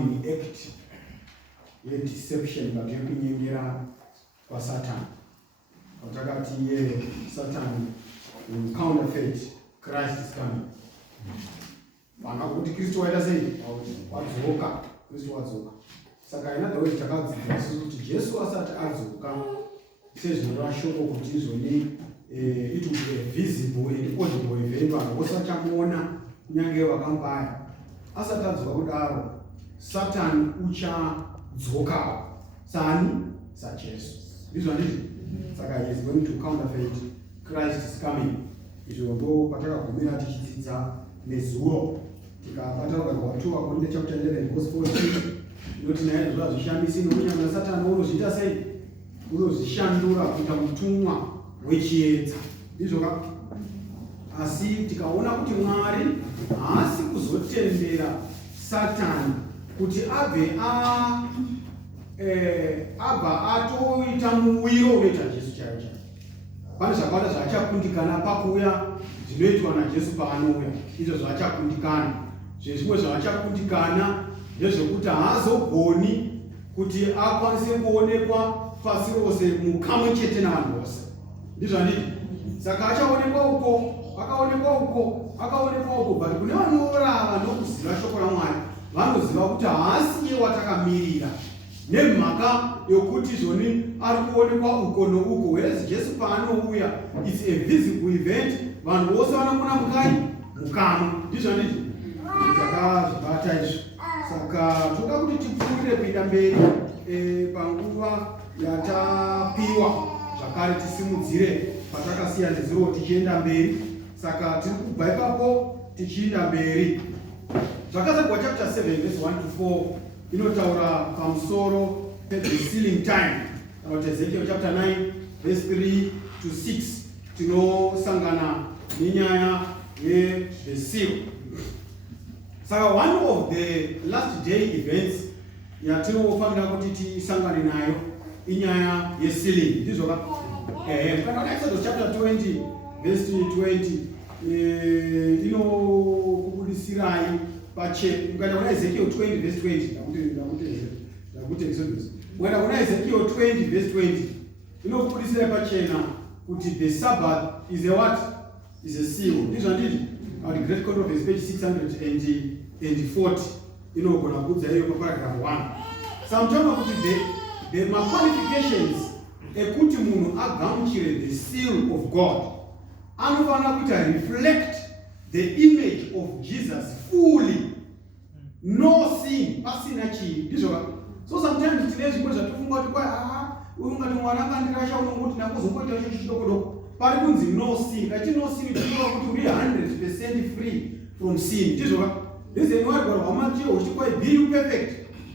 crowning act deception but yekunyengera kwa Satan. Watakati Satan will counterfeit Christ is coming. Vana kuti Kristo waita sei? Wadzoka. Kristo wadzoka. Saka ina dawe takadzidzisa kuti Jesu asati adzoka sezvinova shoko kuti izvoni it will be visible and audible event vanhu vosachamuona kunyange vakambaya. Asati adzoka kudaro Satan uchadzokawo sani saJesu. Ndizvo handiti? Saka he is going to counterfeit Christ is coming. Izvo ndo patakagumira tichidzidza nezuro. Tikabata ukagwa Korinto chapter 11 verse 14 inoti naye zvazvishamisi nokunyangana Satani unozviita sei? Unozvishandura kuita mutumwa wechiedza. Ndizvo asi tikaona kuti Mwari haasi kuzotendera Satani kuti abva atoita muwiro unoita Jesu chaicho. Pane zvakawanda zvachakundikana pakuuya zvinoitwa naJesu paanouya. Izvo zvachakundikana. Zvimwe zvachakundikana ndezvekuti haazogoni kuti akwanise kuonekwa pasi rose mukamwe chete navanhu vose. Ndizvo handiti? Saka achaonekwa uko, akaonekwa uko, but kune vanorava nokuziva shoko raMwari vanoziva kuti haasi iye watakamirira. Nemhaka yokuti zvoni ari kuonekwa uko nouko, whereas Jesu paanouya it's a visible event, vanhu vose vanokona mukai mukamwe. Ndizvo handiti? Takazvibata izvo. Saka toda kuti tipfuurire kuenda mberi panguva yatapiwa zvakare tisimudzire patakasiya nezuro tichienda mberi. Saka tiri kubva ipapo tichienda mberi. Zvakazarwa chapter 7 verse 1 to 4 inotaura pamusoro the sealing time. About Ezekiel chapter 9 verse 3 to 6 tinosangana nenyaya the seal. Saka one of the last day events yatinofanira kuti tisangane nayo inyaya yesealing. Ndizvo ka kana Exodus chapter 20 verse 20 inokubudisirai pache. Ukaenda kuna Ezekiel 20 verse 20 ndakuti Exodus. Ukaenda kuna Ezekiel 20 verse 20 inokubudisirai pachena kuti the Sabbath is a what? Is a seal. Ndizvo handiti? Our great controversy page 640 inogona kudza iyo paragraph 1. Samtaura kuti the qualifications ekuti munhu agamuchire the seal of God anofanira kuti reflect the image of Jesus fully, no sin, pasina chinhu. Ndizvo. So sometimes tine zvimwe zvatifunga kuti uyu ngati mwana akandirasha unongoti ndakuzongoita icho chidoko pari kunzi no sin. Kati no sin tinoona kuti uri 100% free from sin. Ndizvo. This is why God wants you to be perfect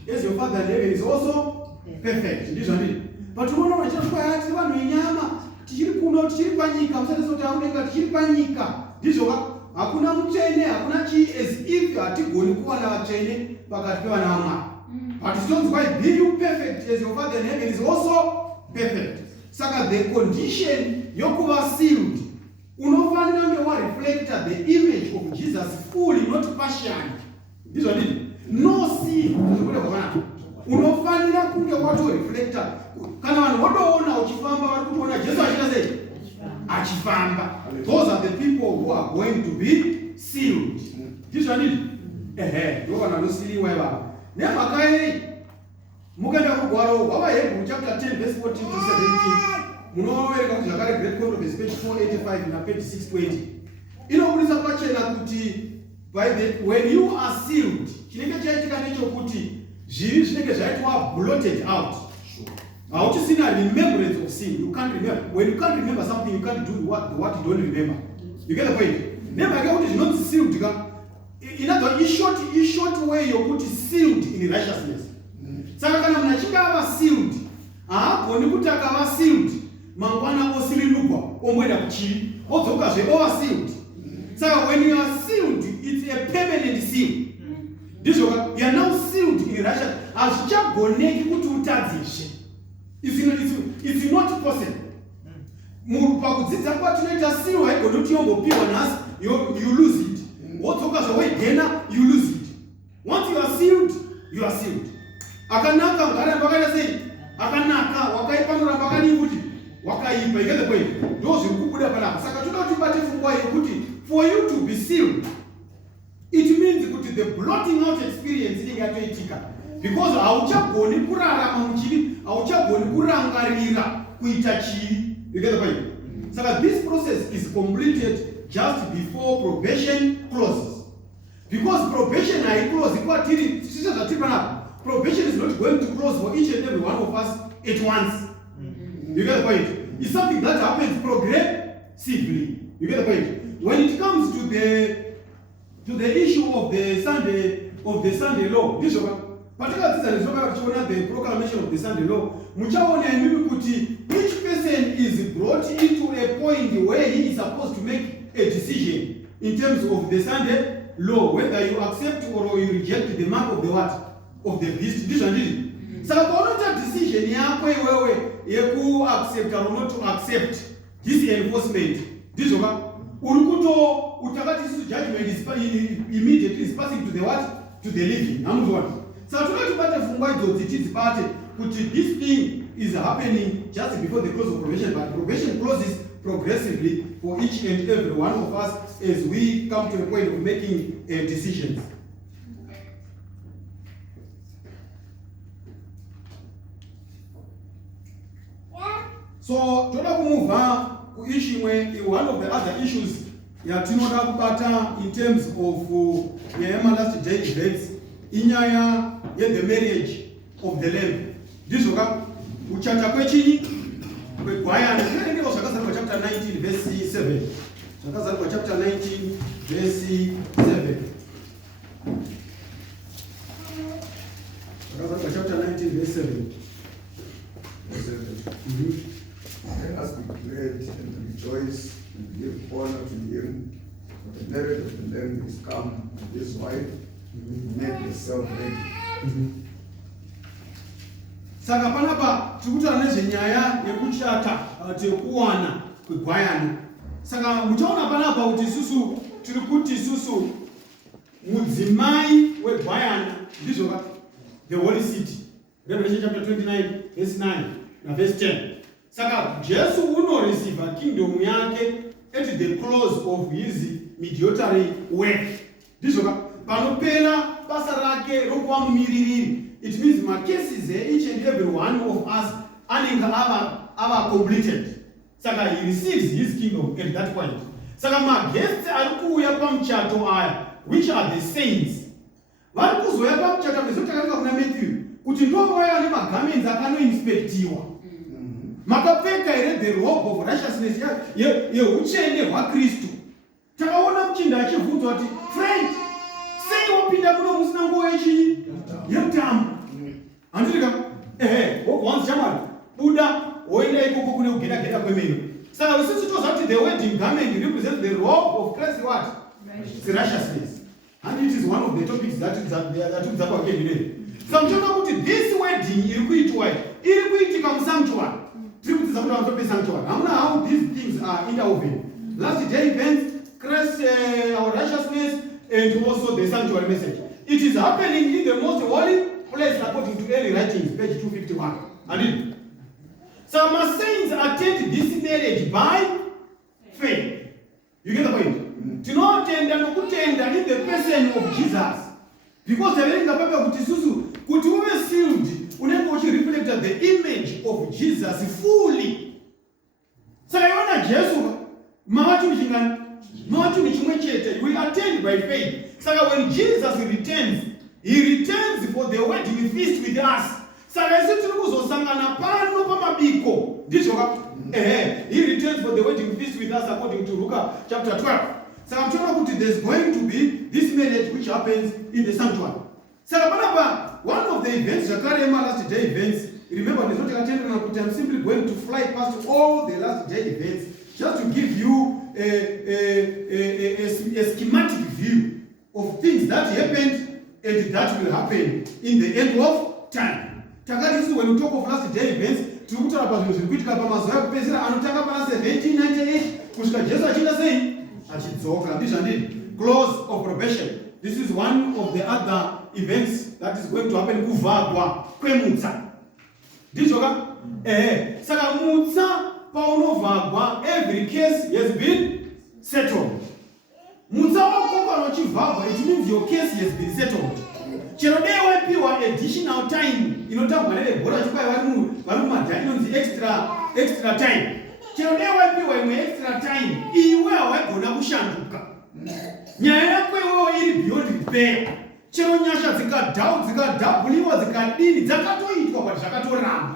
as your Father in heaven is also perfect. Ndizvo handiti? But unoona vachaswaya tiri vanhu venyama tichiri kuno tichiri panyika musati aunenga tichiri panyika. Ndizvo. Hakuna mutsvene, hakuna chii, as if hatigoni kuwana vatsvene pakati pevana vaMwari. But it don't quite be you perfect as your Father in heaven is also perfect. Saka the condition yokuva sealed unofanira kunge wareflecta the image of Jesus fully, not partially. Ndizvo handiti? No sin. Unofanira kunge watoreflecta. Kana vanhu votoona uchifamba vari kutoona Jesu achiita sei? Achifamba. Those are the people who are going to be sealed. Ndizvo handiti? Ndo vanhu vanosiliwa ivavo. Nemhaka iyi mukaenda kurugwaro rwavaHebrew chapter 10 verse 14 to 17 munoverenga kuti zvakare great controversy page 485 na page 620 inobudisa pachena kuti when you are sealed chinenge chaitika nechokuti zvivi zvinenge zvaitwa blotted out. Hauchisina remembrance of sin. You can't remember. When you can't remember something, you can't do what you don't remember. You get the point? Never get what is not sealed. In other words, short way you put sealed in righteousness. Saka kana mnachinga ava sealed, haagoni kuti akava sealed mangwana osirinugwa omwenda kuchivi odzoka zve over sealed. Saka when you are sealed, it's a permanent seal. Ndizvo you are now sealed in righteousness. Hazvichagoneki kuti utadzishe. It's not possible. Pakudzidza kwatinoita seal haigoni kuti yombopiwa nhasi you lose it. Wodzoka zvawaigena you lose it. Once you are sealed, you are sealed. Akanaka ngara bakaya sei. Akanaka wakaipanura bakani kuti wakaipa. You get the point? Those who kubuda pana. Saka toda kuti bate fungwa yekuti for you to be sealed, it means kuti the blotting out experience inenge yatoitika. Because hauchagoni kurarama muchivi, hauchagoni kurangarira kuita chivi. You get the point? So this process is completed just before probation closes. Because probation is closed, probation is not going to close for each and every one of us at once. You get the point? It's something that happens progressively. You get the point? When it comes to the issue of the Sunday law, this particularly the proclamation of the Sunday law, each person is brought into a point where he is supposed to make a decision in terms of the Sunday law, whether you accept or you reject the mark of the what? Of the beast. This and this. So the decision you accept or not to accept this enforcement. This Urukuto utakati judgment is immediately is passing to the what? To the living. Number one. So this thing is happening just before the close of probation, but probation closes progressively for each and every one of us as we come to a point of making decisions. So toda kumuva ku issue one of the other issues yatinoda kubata in terms of last day events inyaya the marriage of the lamb. This uchacha kwechini kwegwayana ndiko zvakazarwa chapter 19 verse 7. Zvakazarwa chapter 19 verse 7. Zvakazarwa chapter 19 verse 7. Let us be glad and rejoice and give honor to him, for the marriage of the Lamb is come, and his wife made herself ready. Saka panapa tikutaura nezvenyaya yekuchata tekuwana kwegwayana. Saka muchaona panapa kuti isusu tiri kuti isusu mudzimai wegwayana ndizvo the holy city. Revelation chapter 29 verse 9 na verse 10. Saka Jesu unoreceive kingdom yake at the close of his mediatory work. Ndizvo panopera basa rake rokuva mumiririri. It means my cases each and every one of us are completed. Saka he receives his kingdom at that point. Saka my guests are kuuya pamuchato aya, which are the saints. Vari kuzoya pamuchato mezotakanika kuna Matthew kuti ndo vaya ne magarments akanoinspectiwa. Makapfeka here the robe of righteousness yeuchene hwaKristu. Takaona muchinda achibvunzwa kuti friend, sei wapinda muno musina nguo yechii yemutambo. Andika wanzi chamari buda woenda ikoko kune kugeda kwemene. Saka usisi toza kuti the wedding garment represents the robe of Christ what? Righteousness. And it is one of the topics that tudzapa again. Saka mchona kuti this wedding iri kuitika musanctuary. How these things are interwoven. Last day events, Christ, our righteousness, and also the sanctuary message. It is happening in the most holy place according to early writings, page 251. And some saints attend this marriage by faith. You get the point? To not attend and kutenda in the person of Jesus. Because the very capable could be sealed. Unenge reflected the image of Jesus fully. So I want Jesu we attend by faith. So when Jesus returns, he returns for the wedding feast with us. So he returns for the wedding feast with us according to Luke chapter 12. So I'm sure there's going to be this marriage which happens in the sanctuary. So one of the events, the last day events, remember, I'm simply going to fly past all the last day events just to give you a schematic view of things that happened and that will happen in the end of time. When we talk of last day events, to about 1798, close of probation. This is one of the other events that is going to happen kuvhagwa kwemutsa. Ndizvoka? Saka mutsa paunovhagwa, every case has been settled. Mutsa wako kana uchivhagwa, it means your case has been settled. Chero dei waipiwa additional time inotambwa nevebhora chikwai vari mumadhani inonzi extra time. Chero dei waipiwa imwe extra time, iwe hawaigona kushanduka. Nyaya yako iwewe iri beyond repair. Chero nyasha dzikadhabuliwa dzikadini dzakatoitwa kuti zvakatoramba.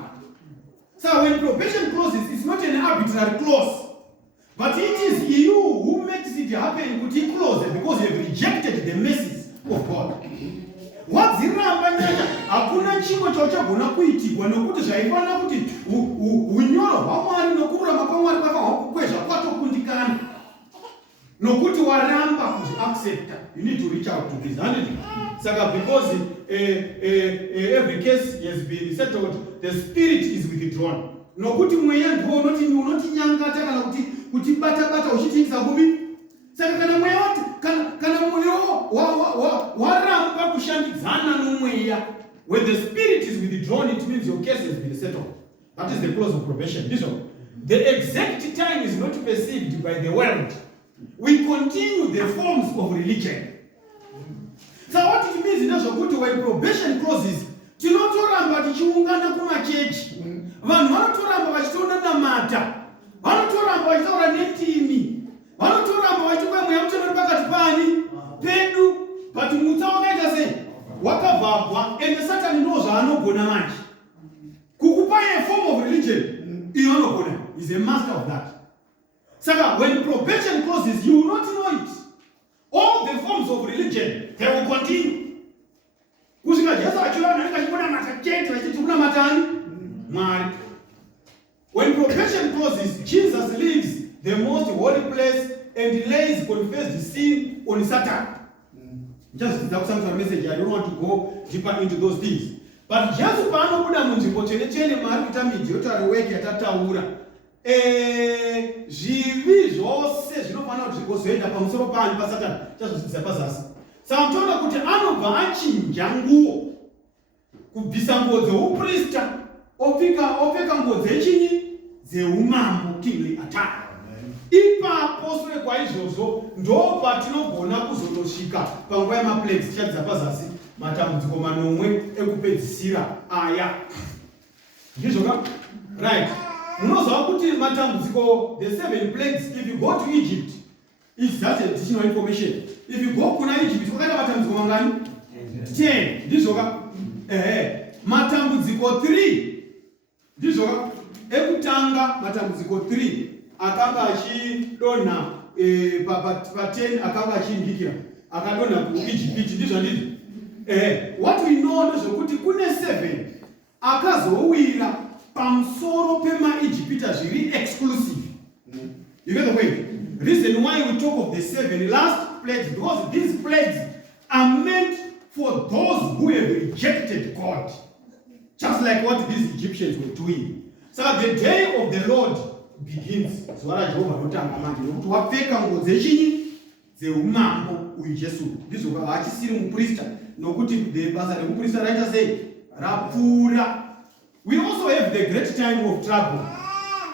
So when probation closes, it's not an arbitrary clause, but it is you who makes it happen kuti close because you have rejected the mercies of God. Wadziramba nyasha hakuna chimwe chauchagona kuitirwa nokuti zvaifanira kuti unyoro hwaMwari nokururama kwaMwari kwakafanira kukwezva kwatokundikana. Nokuti waramba kuaccepta, you need to reach out to this. Saka because every case has been settled, the spirit is withdrawn. Nokuti mweya ndiwo unotinyangata kana kuti bata uchitingisa kubi. Saka kana mweya wati kana mweya waramba kushandidzana nomweya, when the spirit is withdrawn, it means your case has been settled. That is the clause of probation. The exact time is not perceived by the world. We continue the forms of religion. So what it means is that when probation closes, tinotoramba tichiungana kumachechi. Vanhu vanotoramba vachitonana mata. Vanotoramba vachitaura netimi. Vanotoramba vachikwai mweya mutsvene pakati pani pedu. But mutsa wakaita sei? Wakavhagwa, and Satan knows zvaanogona manje. Kukupai a form of religion, inogona. He's a master of that. So when probation closes, you will not know it. All the forms of religion, they will continue. When probation closes, Jesus leaves the most holy place and lays confessed sin on Satan. Just that's some message. I don't want to go deeper into those things. But just panobuda munzvimbo chene mari kuita midziyo work yatataura. Zvivi zvose zvinofanira kuti zvigozoenda pamusoro pani paSatani chazodzisa pazasi. Saka toona kuti anobva achinja nguo kubvisa nguo dzeuprista opfeka nguo dzechinyi dzeumambo, kingly attire. Ipapo sure kwaizvozvo ndo patinogona kuzotosvika panguva yemaplagues tichadzisa pazasi matambudziko manomwe ekupedzisira aya. Ndizvoka? Right. Munoziva kuti matambudziko, the 7 plagues, if you go to Egypt, it's just additional information. If you go kuna Egypt, wakaita matambudziko mangani? 10. Ndizvoka? Matambudziko 3. Ndizvoka? Ekutanga matambudziko 3 akanga achidonha pa 10 akanga achimbikira akadonha ku Egypt. Ndizvo ndizvo. What we know ndezvokuti kune 7 akazowira pamusoro pemaIjipita zviri exclusive. You get the point? Reason why we talk of the 7 last plagues, because these plagues are meant for those who have rejected God, just like what these Egyptians were doing. So the day of the Lord begins. Zwara Jehovah notanga manje nokuti wapfeka nguo dzechinyi dzeumambo uyu Jesu. Ndizvo achisiri muprista nokuti basa remuprista raita sei rapfuura. We also have the great time of trouble.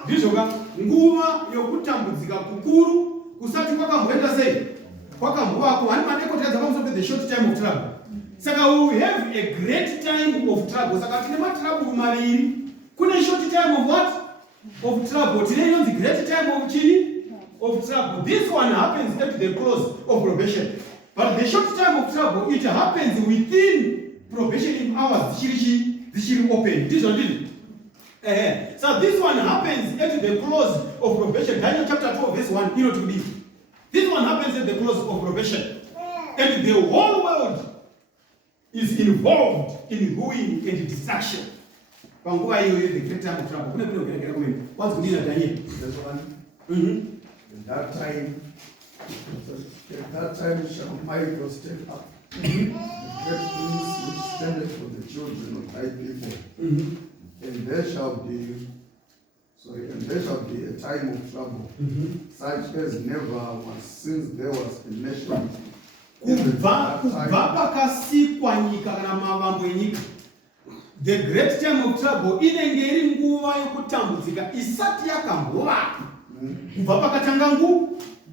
Ndizvoka nguva yokutambudzika kukuru kusati kwakamboenda sei kwakambovako hani madekoti adzapamusoro the short time of trouble. Saka we have a great time of trouble. Saka tine matrouble maviri. Kune short time of what? Of trouble. Tine inonzi great time of chini? Of trouble. This one happens at the close of probation. But the short time of trouble, it happens within probation hours. Zishiri open. This one. So this one happens at the close of probation. Daniel chapter 12 verse 1. You know to be. This one happens at the close of probation. And the whole world is involved in ruin and destruction. Panguva hiyo the great time of trouble. What's going on Daniel? This one. At that time shall Hive was taken up. The great things which standeth for the children of thy people. And there shall be a time of trouble, such as never was since there was a nation kubva pakasikwa nyika kana mavambo enyika. The great time of trouble inenge iri nguva yokutambudzika isati yakambova kubva pakatanga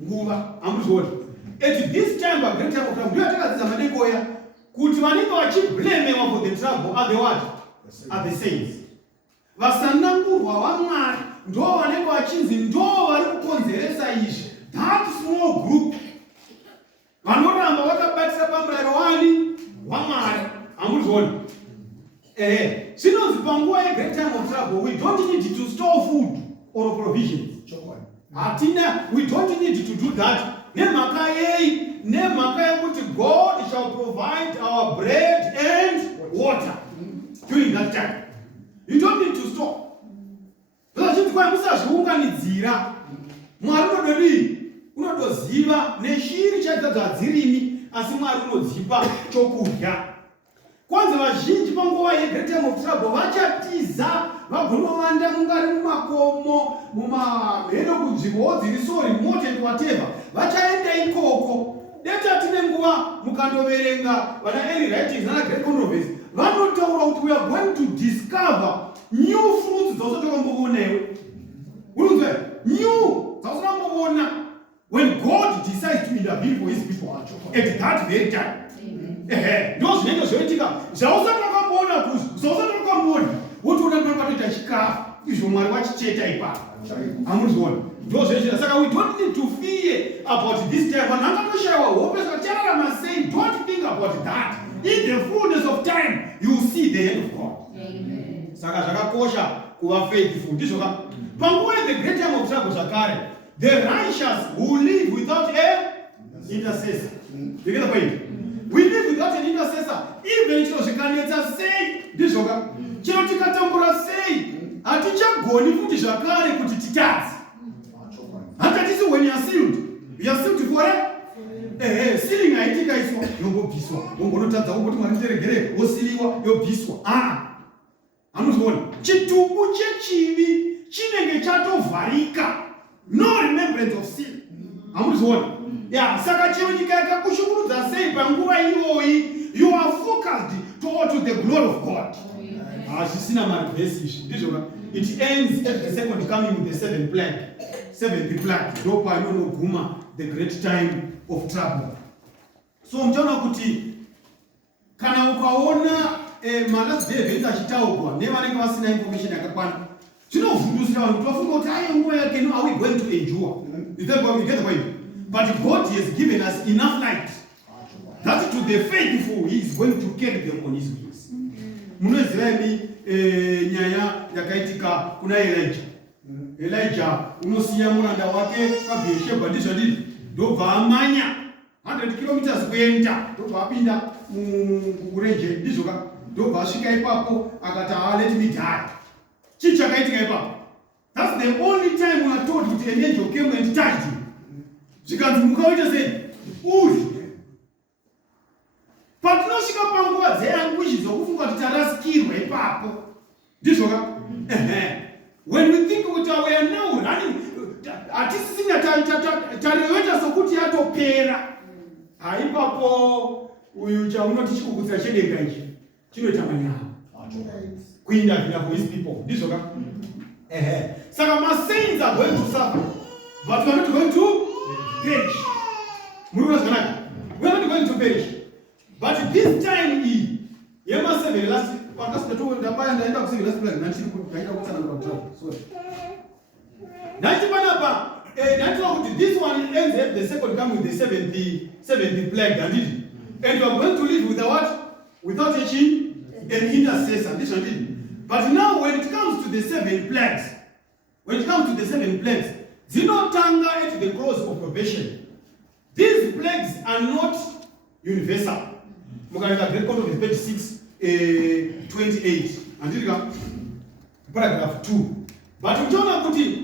nguva. Amuzviona? At this time, a great time of trouble, ndiyo yatakadzidza madekoya kuti vanenge vachiblemewa for the trouble are the what? Are the saints. Vasanangurwa vaMwari ndo vanenge vachinzi ndo vari kukonzeresa izvi. That small group vanoramba vakabatira pamurayiro waMwari. Amuzviona? Zvinonzi panguva yegreat time of trouble, we don't need to store food or provisions. We don't need to do that. Nemhaka yekuti God shall provide our bread and water during that time. You don't need to store. Zvazvinzi kwai musazviunganidzira. Mwari unodoziva neshiri chadzadzadzirimi, asi Mwari unodzipa chokudya. Kwanza vazhinji panguva yegreat time of trouble vachatiza vagonovanda mungari mumakomo mumamheno kunzvimbo dziri so remote and whatever. Vachaenda ikoko. Deta tine nguva mukandoverenga vana early writings nana great controversy vanotaura kuti we are going to discover new fruits dzausotokambovonewo. Unonzwa? New dzausokamboona when God decides to intervene for his people at that very time. Ndo zvinenge zvoitika zvausatokamboona kuzvo zvausatokamboona wotoona panoita chikafu izvo Mwari wachicheta ipapo. Amuzviona? Ndo zvezvira. Saka we don't need to fear about this time. Vanhu vangatoshayiwa hope saka tichararama sei. Don't think about that. In the fullness of time you will see the hand of God. Saka zvakakosha kuva faithful. Ndizvo ka panguva the great time of trouble zvakare the righteous who live without a intercessor. You get the point? We live without an intercessor. Even chino zvikanetsa sei ndizvoka chino tikatambura sei hatichagoni futi zvakare kuti titadze. Hatati when you are sealed forever. Sealing haitika iswa yongobviswa. Wongonotadza kuti Mwari nderegere wosiliwa yobviswa. Amuzviona? Chitumbu chechivi chinenge chatovharika. No remembrance of sin. Amuzviona? Saka chero nyika yakakushungurudza sei panguva iyoyi you are focused toward the glory of God. Zvisina marivhesi izvi ndizvoka. It ends at the second coming with the seventh plague. Ndo painonoguma the great time of trouble. So mtaona kuti kana ukaona malast day events achitaurwa nevanenge vasina information yakakwana zvinovhundusira vanhu kuti vafunga kuti ayo nguva yake no are we going to endure. You get the point? But God has given us enough light that to the faithful he is going to carry them on his wings. Munoziva nyaya yakaitika kuna Elijah unosiya muranda wake paBheersheba ndizvo ndizvo ndobva amanya 100 kilometers kuenda ndobva apinda murenje ndizvoka ndobva asvika ipapo akati let me die. Chii chakaitika ipapo? That's the only time we are told kuti an angel came and touched him. Zvikanzi mukaita sei? Uyu. Patinosvika panguva dzeanguishi dzokufunga kuti tarasikirwa ipapo ndizvoka. When we think we are now running, hatisisina tareweta sokuti yatopera. Haipapo uyu chaunoti chikukudzira chedenga ichi chinoita manyama kuintervene for his people. Ndizvoka. Saka saints are going to suffer, but we are not going to perish. Muri zvakanaka? We are not going to perish. But this time yema 7 last pakasitotoenda paya ndaenda ku last plan ndachiri kuita kutsanangura kutrapa. Sorry. Ndati panapa ndati kuti this one ends at the second coming with the seventh plague and you are going to live with the what? Without an intercessor. This one. But now when it comes to the seven plagues, zinotanga at the close of probation. These plagues are not universal. Mukaenda Great Controversy page 628 andika paragraph 2. But uchiona kuti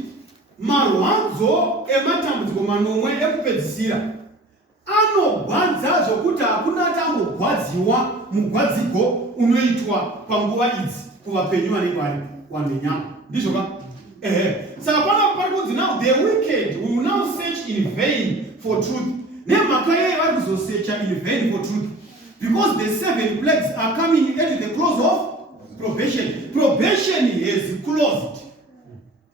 marwadzo ematambudziko manomwe ekupedzisira anogwadza zvokuti hakuna tambogwadziwa mugwadziko unoitwa panguva idzi kuvapenyu vanenge vari wamenyama. Ndizvoka? Saka pana pari kunzi now the wicked will now search in vain for truth nemhaka yei vari kuzosecha in vain for truth, because the 7 plagues are coming at the close of probation. Probation is closed.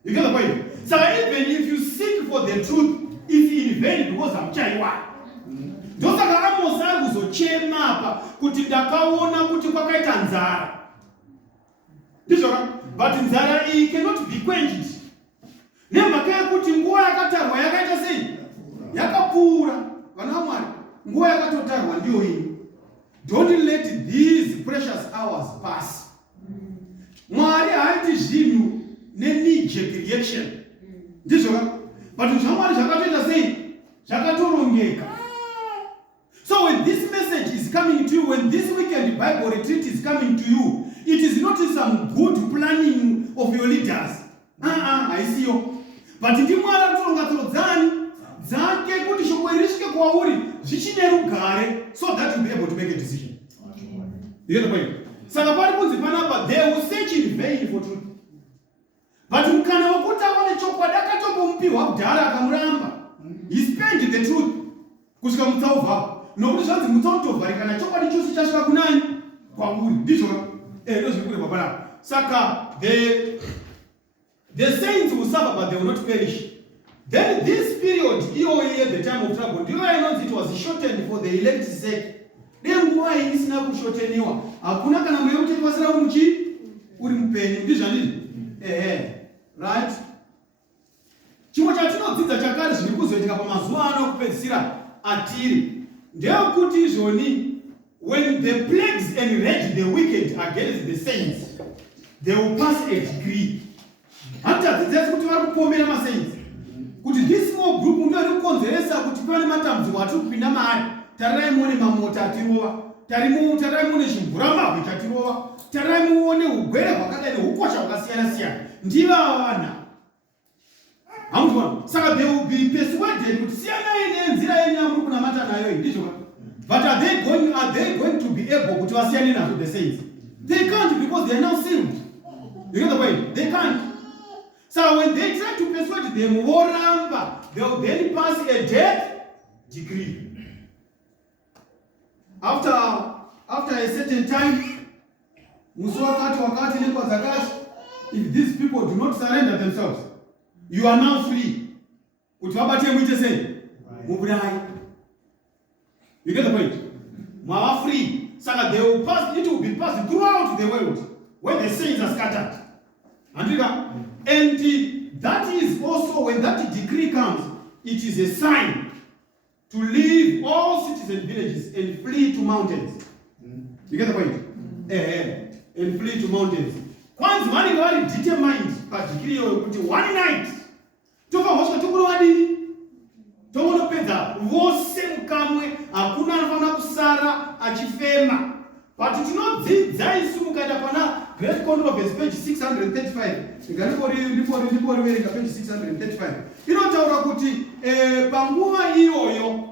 You get the point? So even if you seek for the truth, it's in vain because I'm chaiwa. Ndosaka Amos ari kuzochema apa kuti ndakaona kuti kwakaita nzara. Ndizvo, but nzara iyi cannot be quenched. Nemhaka yekuti nguva yakatarwa yakaita sei? Yakapfuura. Vana vaMwari, nguva yakatotarwa ndiyo iyi. Don't let these precious hours pass. Mwari haiti zvinhu ne-knee-jerk reaction. Ndizvo, but zvaMwari zvakatoita sei? Zvakatorongeka. So when this message is coming to you, when this weekend Bible retreat is coming to you, it is not some good planning of your leaders. I see you. But ndi Mwari atoronga tsoro dzake kuti shoko risvike kwauri zvichine rugare, so that you'll be able to make a decision. You get the point? Saka pari kunzi panapa, they will search in vain for truth. But mukana wekuti aone chokwadi akatombomupiwa kudhara akamuramba. He spent the truth kusvika mutsaubva. Nokuti zvanzi mutsautovharikana chokwadi chose chasvika kunani? Kwauri. Ndizvo ndozvikure papanapa. Saka the saints will suffer, but they will not perish. Then this period, at the time of trouble, do you know it was shortened for the elect's sake? Nenguva iyi isina kushorteniwa. Hakuna kana mweya uchetwasira uri mupenyu. Ndizvo ndizvo. Right? Chimwe chatinodzidza chakare zviri kuzoitika pamazuva ano kupedzisira atiri ndeyekuti izvoni, when the plagues enrage the wicked against the saints, they will pass a decree. Handitadzidzasi kuti vari kupomera masaints kuti this small group ndio iri kukonzeresa kuti pane matambudziko atiri kupinda maari. Tarirai muone mamota atirova, tarirai muone zvimvuramabwe chatirova, tarirai muone ugwere hwakadai neukosha hwakasiyana siyana. Ndiva vana hamuzvona. Saka they will be persuaded kuti siyanai nenzira yenyu yamuri kunamata nayo. Ndizvo. But are they going to be able kuti vasiyane nazvo the saints? They can't, because they are now sealed. You get the point? They can't. So when they try to persuade them, they will then pass a death decree. After a certain time, if these people do not surrender themselves, you are now free. You get the point? You are free. So that they will pass, it will be passed throughout the world where the saints are scattered. And that is also, when that decree comes, it is a sign to leave all cities and villages and flee to mountains. You get the point? And flee to mountains. Once one is very determined, particularly one night, but tinodzidza isu mukaenda pana Great Controversy page 635. Ndikariverenga page 635. Inotaura kuti panguva iyoyo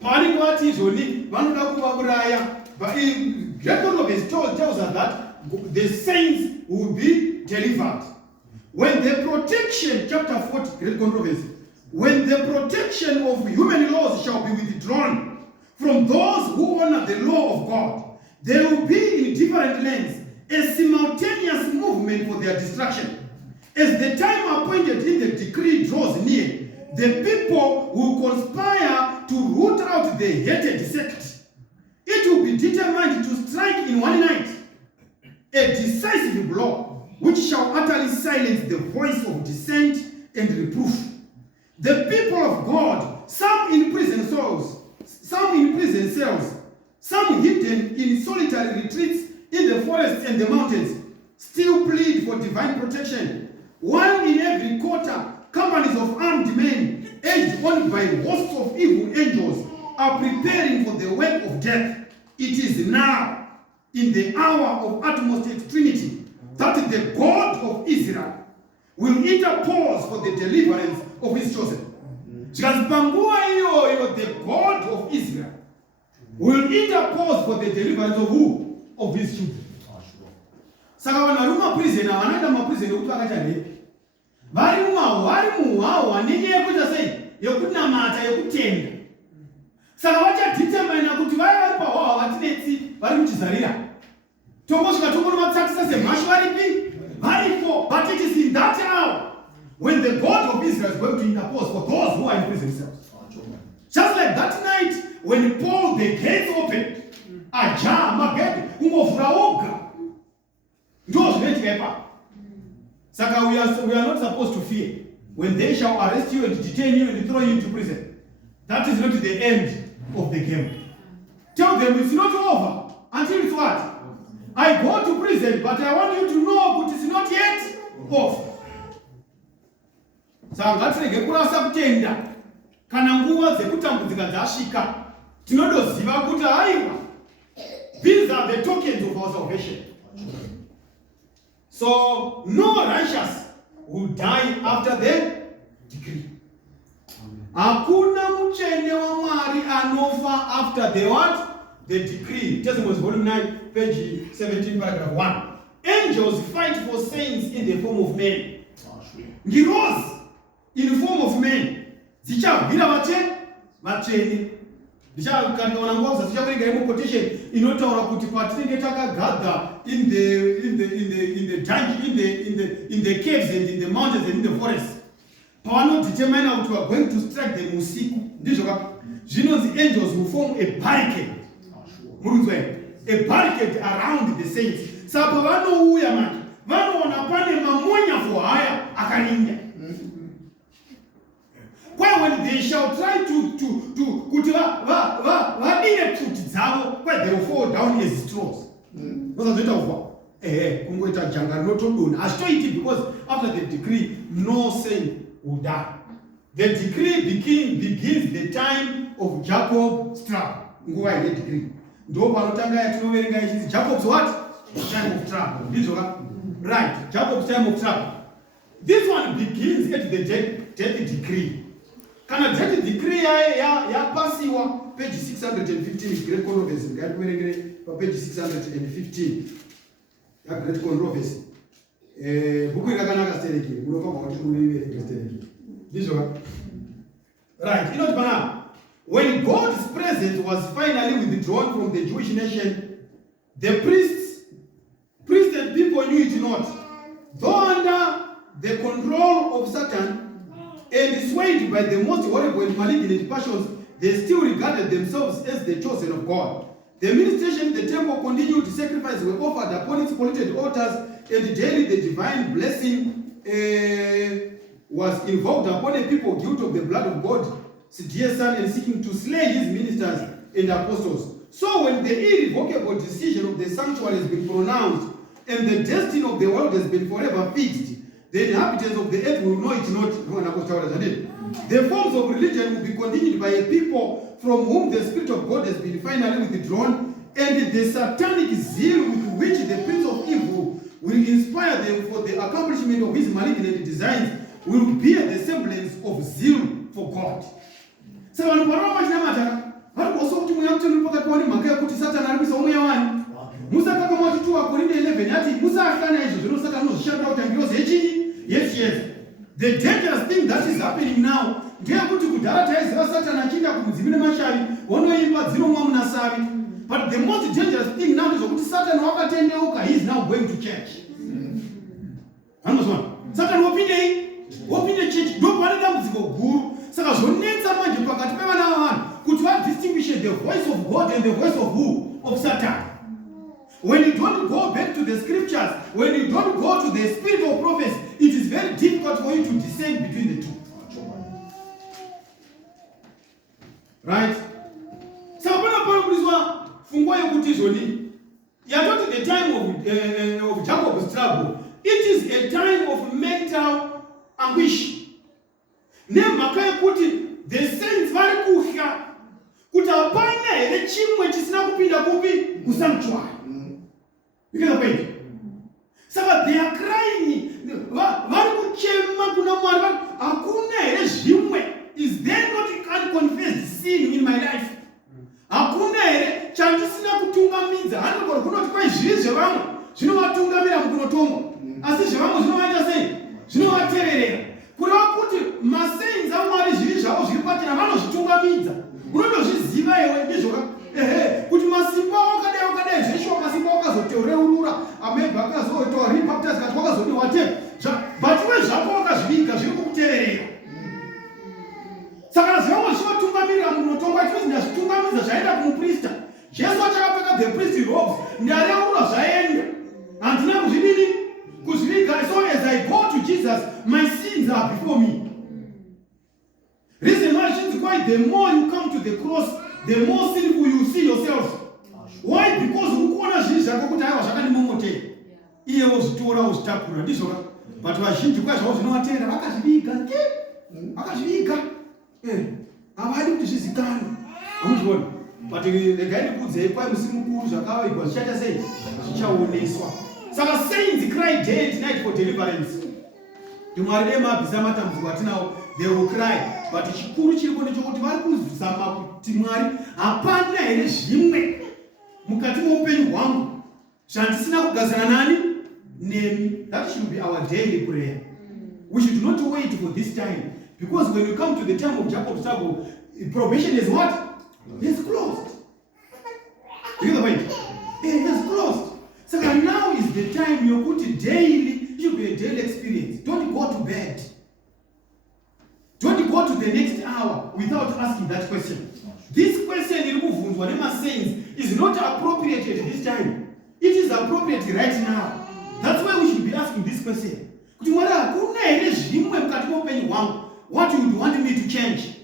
pavanenge vati izvoni vanoda kuvauraya. Great Controversy tells us that the saints will be delivered. When the protection, chapter 40, Great Controversy, when the protection of human laws shall be withdrawn from those who honor the law of God, there will be in different lands a simultaneous movement for their destruction. As the time appointed in the decree draws near, the people will conspire to root out the hated sect. It will be determined to strike in one night a decisive blow, which shall utterly silence the voice of dissent and reproof. The people of God, some in prison cells, some hidden in solitary retreats in the forests and the mountains, still plead for divine protection. While in every quarter, companies of armed men, edged on by hosts of evil angels, are preparing for the work of death. It is now, in the hour of utmost extremity, that the God of Israel will interpose for the deliverance of his chosen. Because the God of Israel will interpose for the deliverance of who? Of his children. Saka vanaruma prison, vanaenda maprison yekuti vakachareka. Vari muhwawa nenyaya yekuita sei? Yekunamata, yekutenga. Saka vachadetermina kuti vaya vari pahwahwa vatinetsi vari muchizarira. Tongosvika tongonovatsakisa semhashu varipi? Varipo. But it is in that hour when the God of Israel is going to interpose for those who are in prison themselves. Just like that night when Paul, the gates opened, ajar, magedi, ungovhura oga. Those wait. Saka we are not supposed to fear when they shall arrest you and detain you and throw you into prison. That is not the end of the game. Tell them it's not over until it's what? I go to prison, but I want you to know that it's not yet over. Saka ngatirege kurasa kutenda kana nguva dzekutambudzika dzasvika. Tinodoziva kuti haiwa, these are the tokens of our salvation. So no righteous will die after the decree. Hakuna muchene wa Mwari anofa after the what? The decree. Testimonies volume 9, page 17, paragraph 1. Angels fight for saints in the form of men. Heroes in the form of men. Zichabvira vacheni. Ndichakaona ngoza zichakurenga imo quotation inotaura kuti patinenge takagadha in the dungeon, in the caves and in the mountains and in the forests. Pavanodetermine kuti we are going to strike them usiku. Ndizvo ka. Zvinonzi angels will form a barricade. A barricade around the saints. Saka pavanouya manje vanoona pane mamonyafo haya akaninga. When they shall try to kuti vadire truth dzavo, where they will fall down as straws. Vasazoita kuva kungoita janga rinotodona. Hazvitoiti because after the decree no saint will die. The decree begins the time of Jacob's trouble. Nguva ye decree. Ndo panotanga yatinoverenga ichiti Jacob's what? Time of trouble. Ndizvo right. Jacob's time of trouble. This one begins at the death decree. Kana death decree yapasiwa page 615 Great Controversy. Ngativerengere pa page 615 ya Great Controversy. Buku rakanaka stereki. Munofamba kuti muiverenge stereki. Ndizvo right. Inoti pana when God's presence was finally withdrawn from the Jewish nation, the priests and people knew it not. Though under the control of Satan and swayed by the most horrible and malignant passions, they still regarded themselves as the chosen of God. The ministration in the temple continued, sacrifices were offered upon its polluted altars, and daily the divine blessing was invoked upon a people guilty of the blood of God, dear son, and seeking to slay his ministers and apostles. So when the irrevocable decision of the sanctuary has been pronounced, and the destiny of the world has been forever fixed, the inhabitants of the earth will know it not. The forms of religion will be continued by a people from whom the Spirit of God has been finally withdrawn, and the satanic zeal with which the Prince of Evil will inspire them for the accomplishment of his malignant designs will bear the semblance of zeal for God. So when we are machina vari also kuti mweya mutenderi pakati paone mhaka yekuti Satani ari kuisa mweya wani. Musaka kama kuti 2 Korinto 11 yati musafana izvo zvino Satani unozvishanda kuti angiroze yechinyi. Yes. The dangerous thing that is happening now ndeyekuti kudhara taiziva Satani achienda kumudzivi nemashavi vonoimba dzinomwa munasavi. But the most dangerous thing now is kuti Satani wakatendeuka, he is now going to church. Handosona. Satani wopinde church ndo pane dambudziko guru. Saka zvonetsa manje pakati pevana vavanhu kuti vadistinguishe the voice of God and the voice of who? Of Satan. When you don't go back to the scriptures, when you don't go to the spirit of prophets, it is very difficult for you to discern between the two. Right? So fungwa yekuti zvoni yatoti the time of Jacob's trouble, it is a time of mental anguish. Nemhaka yekuti the saints vari kuhya kuti hapana here chimwe chisina kupinda kupi kusanctuary. You get the point? Saka they are crying. Vari kuchema kuna Mwari. Hakuna here zvimwe. Is there not unconfessed sin in my life? Hakuna here chandisina kutungamidza. Hanogona kunoti kwai zviri zvevamwe zvinovatungamira mukunotomwa. Asi zvevamwe zvinovaita sei? Zvinovateverera. Kureva kuti masaints aMwari zviri zvavo zviri pachena vanozvitungamidza. Unondozviziva the more you come to the cross, the more sinful you see yourself. Why? Because ukuona zvinhu zvako kuti aiwa zvakandimomotera. Iye wozvitora wozvitakura ndizvo. But vazhinji kwazvo zvinovatera vakazviviga. Vakazviviga. Havadi kuti zvizikanwe. Hamuzvioni? But regai ndikuudzei kwai musi mukuru zvakavaigwa zvichaita sei? Zvichaoneswa. Saka saints cry day and night for deliverance. Mwari demabvisa matambudziko atinawo, they will cry. But chikuru chiriko ndechokuti vari kuzama kuti Mwari hapana here zvimwe mukati muupenyu hwangu zvandisina kugadzana nani nemi. That should be our daily prayer. We should not wait for this time, because when you come to the time of Jacob's trouble, probation is what? It's closed. You get the point? It is closed. So now is the time you put it daily. It should be a daily experience. Don't go to bed. Don't go to the next hour without asking that question. This question is not appropriate at this time. It is appropriate right now. That's why we should be asking this question. What you would want me to change?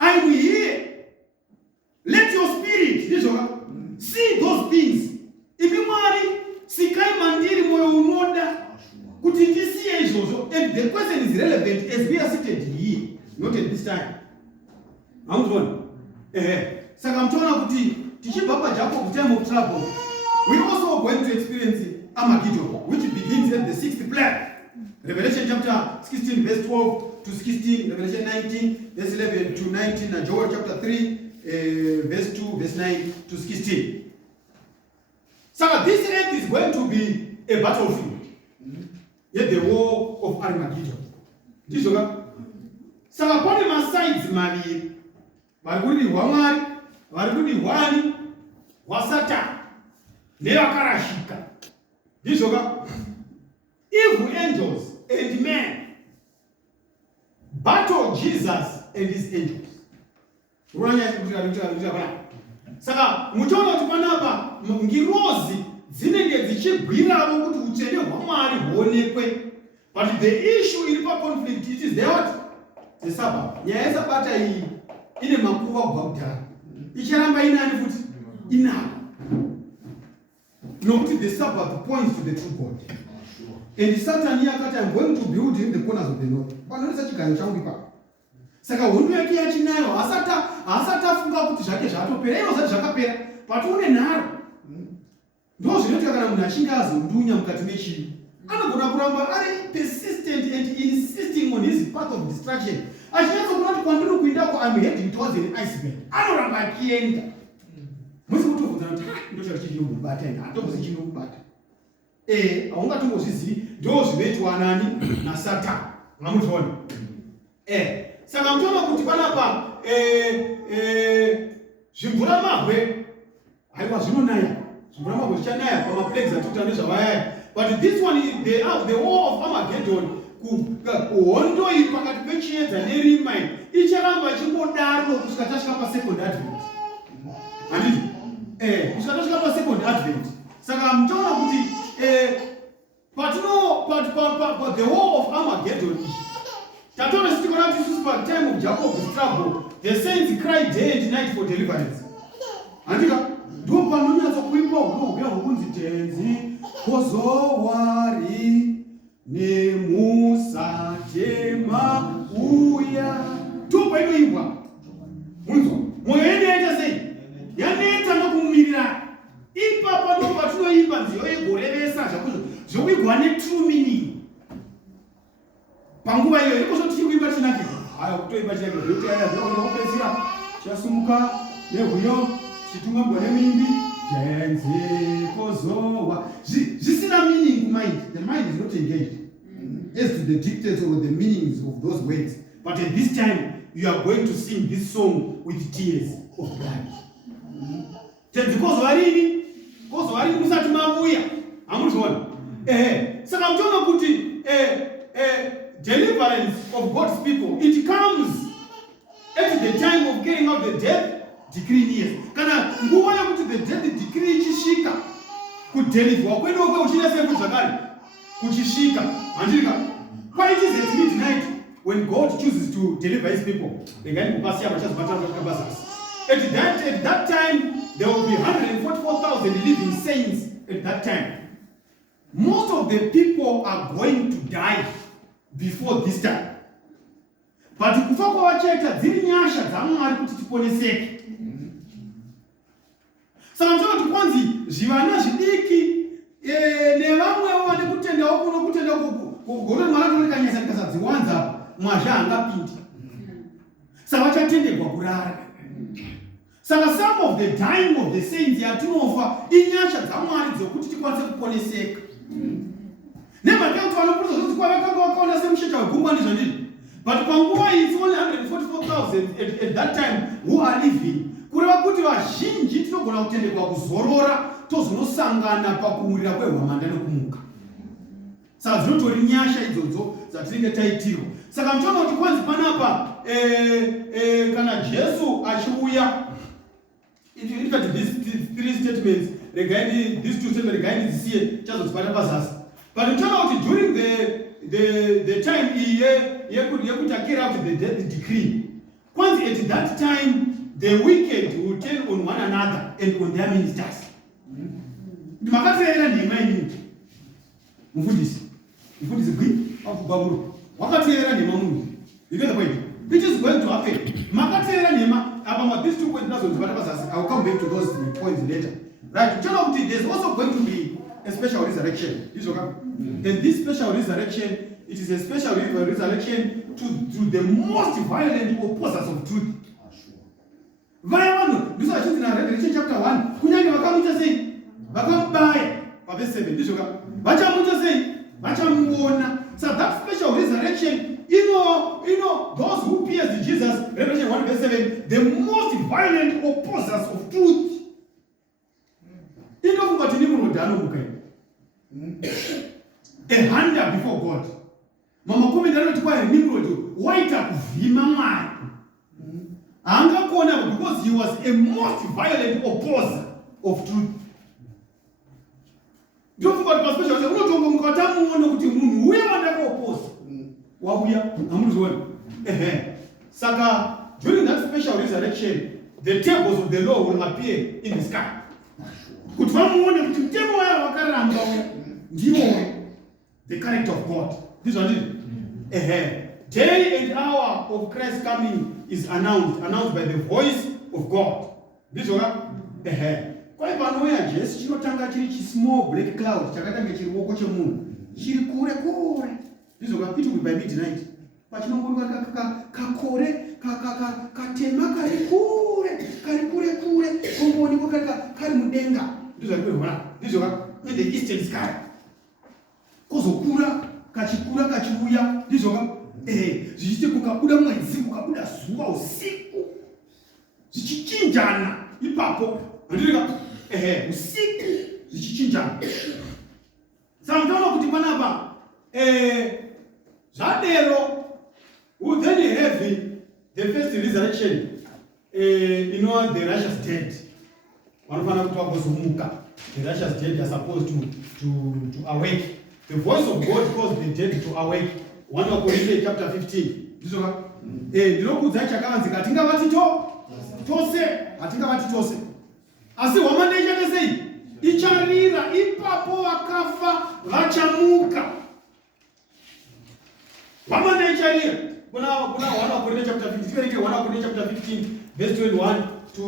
I'm here. Let your spirit see those things. If you marry, sikai mandiri moyo unoda kuti ndisiye izvozvo. And the question is relevant as we are seated here, not at this time. Hamuzvioni? Saka mtaona kuti tichibva paJacob time of trouble, we also going to experience Armageddon, which begins at the 6th plague. Revelation chapter 16 verse 12 to 16, Revelation 19 verse 11 to 19, and Joel chapter 3 verse 2 verse 9 to 16. So this earth is going to be a battlefield. Yet the war of Armageddon. So upon the sides, Mary, Varguni Wamari, Varguni Wani, Wasata, Neakarashika. Evil angels and men battle Jesus and his angels. Saka mutono tupanapa ngirozi dzinenge dzichibwiravo kuti utsvene hwaMwari huonekwe. But the issue iri conflict, it is the what? The Sabbath. Nyaya yeSabata iyi ine makuva kubva kudhara. Icharamba inani futi? Inako. Nokuti the Sabbath points to the true God. And Satan yakati, I'm going to build in the corners of the north. Panoisa chiganyo changu ipapo. Saka hondo yake yachinayo asatafunga kuti zvake zvatopera. Iwo zvati zvakapera. But une nharo. Ndo zvinoita kana munhu achinge azondunya mukati mechivi. Anogona kuramba ari persistent and insisting on his path of destruction. Achinyatsogona kuti kwandiri kuindako, I'm heading towards an iceberg. Anoramba achienda. Musi kutobvunza kuti ndochari chinomubata ine, hatombozi chinomubata. Haungatongozvizivi, ndo zvinoitwa nani naSatani. Mamuzviona? Saka mutoona kuti panapa zvimvuramabwe haiwa zvinonaya. Zvimvuramabwe zvichanaya pamaplagues atikuita nezvavayaya. But this one is the war of Armageddon. Hondo iyi pakati pechiedza nerima icharamba chingodaro kusvika tasvika pasecond advent. Handiti? Kusvika tasvika pasecond advent. Saka mutoona kuti the war of Armageddon iyi tatoona sitikona kuti isusu patime of Jacob's trouble, the saints cry day and night for deliverance. Handika? Ndo panonyatsokuimba hunobhuya hwokunzi tenzi kozowari nemusatema uya. Ndo painoimbwa. Munzwa? Mwoyo yedu yaita sei? Yaneta nokumumirira. Ipapa ndo patinoimba nziyo yegorevesa zvokuigwa netrue meaning. Panguva iyo iko zvoti kuimba chinake. Haya kutoimba chinake zvokuti aya zvinopedzisira chasumuka nehuyo chitungambwa nemimbi tenzi kozowa. Zvisina meaning kumind. The mind is not engaged as to the dictates or the meanings of those words. But at this time you are going to sing this song with tears of blood. Tenzi kozowarini? Kozowarini musati mabuya. Hamuzviona? Saka mutoona kuti deliverance of God's people, it comes at the time of carrying out the death decree in years. Kana nguva yokuti the death decree ichisvika, kudeliverwa kwedu kwe uchinase kuti zvakare kuchisvika. Handika? Why it is at midnight? when God chooses to deliver his people, at that time, there will be 144,000 living saints at that time. Most of the people are going to die before this time. But kufa kwavacheta dziri nyasha dzaMwari kuti tiponeseke. Saka kuti kwanzi zvivana zvidiki nevamwewo vane kutendawo kuno kutenda kugoro Mwari torekanyasa tikasadziwanza apa mwazha angapindi. Saka vachatenderwa kurara. Saka some of the dying of the saints yatinofa inyasha dzaMwari dzokuti tikwanise kuponeseka. Nemhaka yekuti vanopurisa zvoti kwavakanga vakaona semushecha wegungwa ndizvo ndizvo. But panguva it's only 144,000 at that time who are living. Kureva kuti vazhinji tinogona kutenderwa kuzorora tozonosangana pakuwirira kwehwamanda nekumuka. Saka dzinotori nyasha idzodzo dzatinenge taitirwa. Saka muchiona kuti kwanzi panapa kana Jesu achiuya, if you look at these three statements, these two statements regai ndizisiye chazodzibata pazasi. But muchiona kuti during the time yekuti carry out the death decree, kwanzi at that time the wicked will turn on one another and on their ministers. Makateera ndima inini mufundisi gwi akubaburo wakateera ndima munhu. You get the point? Which is going to happen. Makateera ndima apa these 2 points nazonzibata pazasi. I will come back to those points later. Right? There's also going to be a special resurrection. And this special resurrection, it is a special resurrection to the most violent opposers of truth. This is in Revelation chapter 1. Kunyange vakamuita sei? Vakamubaya. Verse 7. Vachamuita sei? Vachamuona. So that special resurrection, you know, those who pierced Jesus, Revelation 1 verse 7, the most violent opposers of truth. A hander before God. Mama kumi ndano tikwa Nimrod waita kuvima Mwari. Angakona because he was a most violent opposer of truth. Don't forget the special. Unotongo mukatamu muone kuti munhu uye wanda kuoppose. Wauya amuzwana. Saka during that special resurrection, the tables of the law will appear in the sky. Kuti vamuone kuti mtemo waya wakaramba ndiwo the character of God. This one is day and hour of Christ coming is announced by the voice of God. This one kwai panouya Jesu chinotanga chiri small black cloud chakatanga chiri ruoko chemunhu chiri kure kure. This one it will be by midnight. Pachinongorwa kakore katema kari kure komboonekwa kari mudenga. This one in the eastern sky. Kozokura kachiuya ndizoka zvichite kukabuda mwedzi kukabuda zuva usiku zvichichinjana ipapo ndirika usiku zvichichinjana. Saka ndaona kuti panapa zvadero who then have the first resurrection, the righteous dead vanofana kuti vagozomuka. The righteous dead are supposed to awake. The voice of God calls the dead to awake. 1 Corinthians chapter 15. Ndinokuudza chakavanzika hatingavati tose. Asi hwamanda ichaita sei? Icharira, ipapo vakafa vachamuka. Hwamanda icharira. Kuna 1 Corinthians chapter 15. 1 Corinthians chapter 15 verse 21 to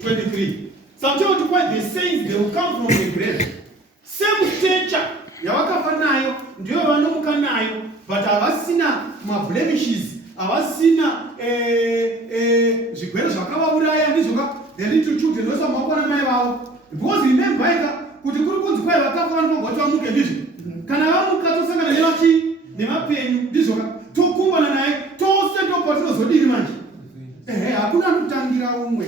23. Sometimes to quite the saints, they will come from the grave. Same stature. Yawakafa nayo ndio vanomuka nayo, but havasina blemishes, havasina zvigwere zvakavauraya ndizvoka the little children vose maoko namai vavo. Because remember kuti kuri kunzi kwai vakafa vanofanirwa kuti vamuke ndizvo. Kana vamuka tosangana nemapenyu ndizvoka tokumbana naye tose ndopatinozodini manje. Hakuna anotangira umwe.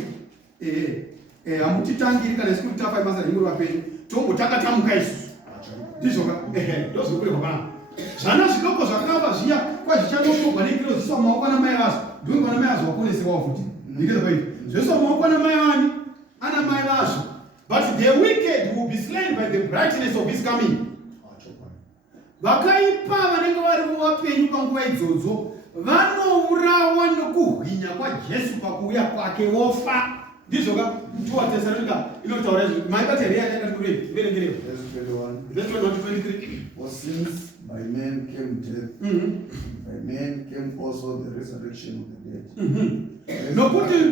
Hamutitangiri kana isi kuti tafai basa rimwe vapenyu tombotaka isusu. Ndizvoka ndozvokureva pana zvana zvidoko zvakava zviya kwazvichadokogwa nekiro zviswa mumaoko anamai vazo ndiko anamai vazo vaponesewawo futi ndikezapai zviswa mumaoko anamai vani anamai vazo. But the wicked will be slain by the brightness of his coming. Vakaipa vanenge vari vapenyu panguva idzodzo vanourawa nokuhwinya kwaJesu pakuuya kwake wofa. Ndizvo ka 2 Thessalonica inotaura izvo. Maibata here yakaenda kurei verengerei. Verse 21 to 23. For since by men came death, by men came also the resurrection of the dead.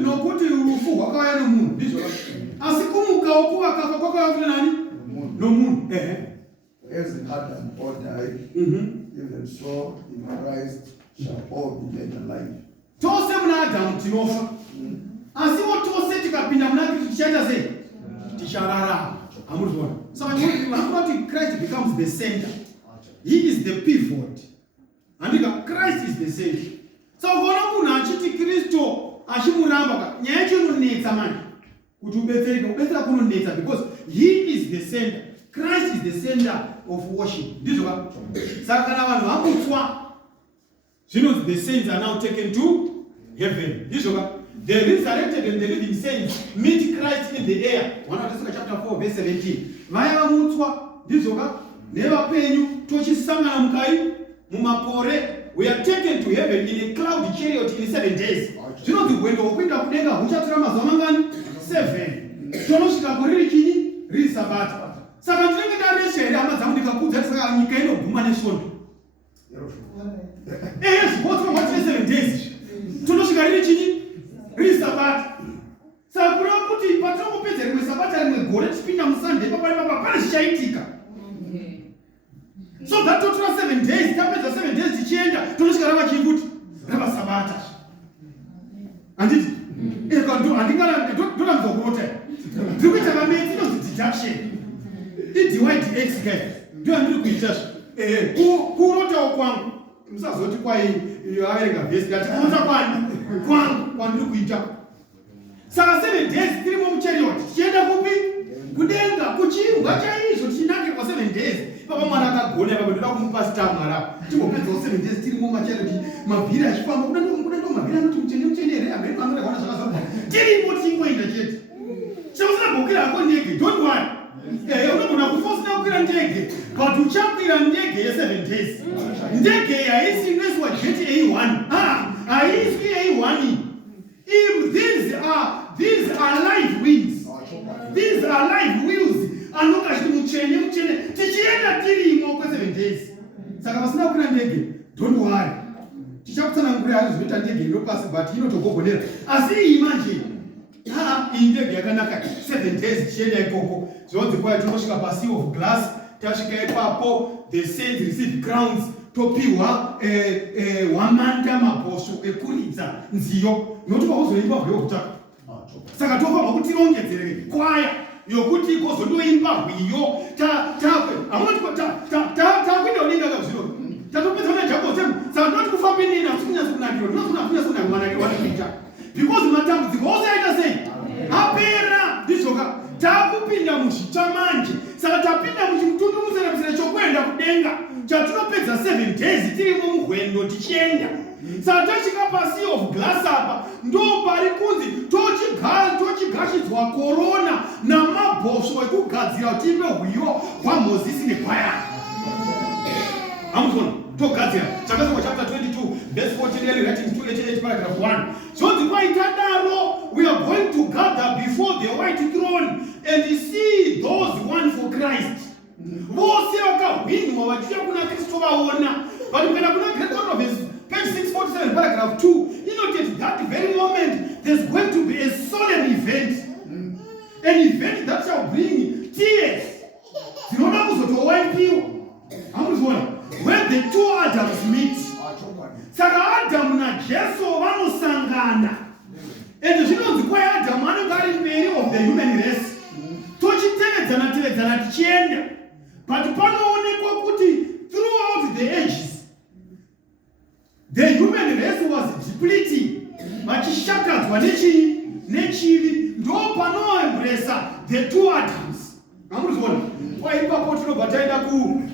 Nokuti rufu hwakauya nomunhu. Ndizvo ka. Asi kumukawo kuvakafa kwakauya kune nani? Nomunhu. As in Adam all died, even so in Christ shall all be made alive. Tose muna Adamu tinofa. Asiwo tose tikapinda muna Kristu tichaita sei? Tichararama. Amuzvona. Saka kuti Christ becomes the center. He is the pivot. Andika Christ is the center. So kuona munhu achiti Kristu achimuramba nyaya yacho inonetsa manje. Kuti ubetsereka kunonetsa because he is the center. Christ is the center of worship. Ndizvo ka. Saka kana vanhu vakutswa, zvino the saints are now taken to heaven. Ndizvo ka. The resurrected and the living saints meet Christ in the air. 1 Thessalonians chapter 4 verse 17. Vaya vamutswa, ndizvo ka. Nevapenyu tochisangana mukai mumakore. We are taken to heaven in a cloud chariot in 7 days. Zvinonzi gwendo hwekuenda kudenga huchatora mazuva mangani? 7. Tonosvika kuriri chini? Riri Sabata. Saka ndinenge ndaresha here hama dzangu ndikakudza saka nyika inoguma nesvondo. Zvipotswa kwatine 7 days. Tonosvika riri chini? Riri Sabata. Saka kureva kuti patinongopedza rimwe Sabata rimwe gore tichipinda muSunday pane zvichaitika. So that total 7 days, tapedza 7 days tichienda, tonosvika rava chii kuti? Rava Sabata. Handiti? Ndoramidza kurota. Ndiri kuita kametsi inonzi deduction. I-DYDX guys. Ndio ndiri kuita kurotawo kwangu. Musazoti kwai averenga vhesi ngati kurota kwangu kwandiri kuita. Saka 7 days tirimo muchariot tichienda kupi? Kudenga kuchirwa chaizvo tichinakirwa 7 days. Papa mwana akagona papa ndoda kumupa stamara. Timbopedzawo 7 days tirimo machariot mavhiri achifamba kuda ndo mavhiri anoti mutende here amene anorekwana zvakazarwa. Tirimo tichingoenda chete. Chausina bhokira hako ndege, don't worry. Unogona kufa usina kukwira ndege, but uchakwira ndege ye7 days. Ndege haisi inoiswa jet A1. Haisi A1. If these are live wings. These are live wheels. Anoka chiti muchene tichienda tirimo kwe7 days. Saka pasina kukwira ndege, don't worry. Tichakutsanangurira hari zvinoita ndege inopasi but inotogogonera. Asi imagine indege yakanaka 7 days tichienda ikoko. Zvonzi kwaya tonosvika pasi of glass, tasvika ipapo the saints receive crowns, topiwa wamanda mabhosvo ekuridza nziyo. Nokuti pauzoimba hweyokutaka. Saka tofanirwa kuti tirongedzere kwaya yokuti ikozondoimba hwiyo. Takuenda kudenga kazvino. Tatopedza nejambo temu. Saka ndoti kufamba nini asikunyaso kunakirwa. Ndinokunyaso kunakirwa kuita. Because matambudziko ose aita sei? Apera. Ndizvoka. Takupinda muchita manje. Saka tapinda muchimutundumudzira chokwenda kudenga. Chatinopedza 7 days tirimo mugwendo tichienda. Saka tasvika pasi of glass apa ndo pari kunzi tochigashidzwa korona namabhosvo ekugadzira kuti ive hwiyo hwaMozisi nekwayana. Amuzona togadzira chakasoma chapter 22 verse 14 writings 288 paragraph 1. Zvonzi kwaitadaro we are going to gather before the white throne and see those one for Christ. Vose vakahwinwa vachiuya kuna Kristu vaona. But ukaenda kuna Great Proverbs page 647 paragraph 2 innotate that very moment there's going to be a solemn event. An event that shall bring tears. Dzinoda kuzotowaipiwa. Amuzona when the two Adams meet. Saka Adamu naJesu vanosangana. And zvinonzi kwai Adamu anenge ari mberi of the human race. Tochitevedzana tichienda. But panoonekwa kuti throughout the ages the human race was depleting. Vachishakadzwa nechivi. Ndo panoembresa the two Adams. Amuzona kwa ipapo tinobva taenda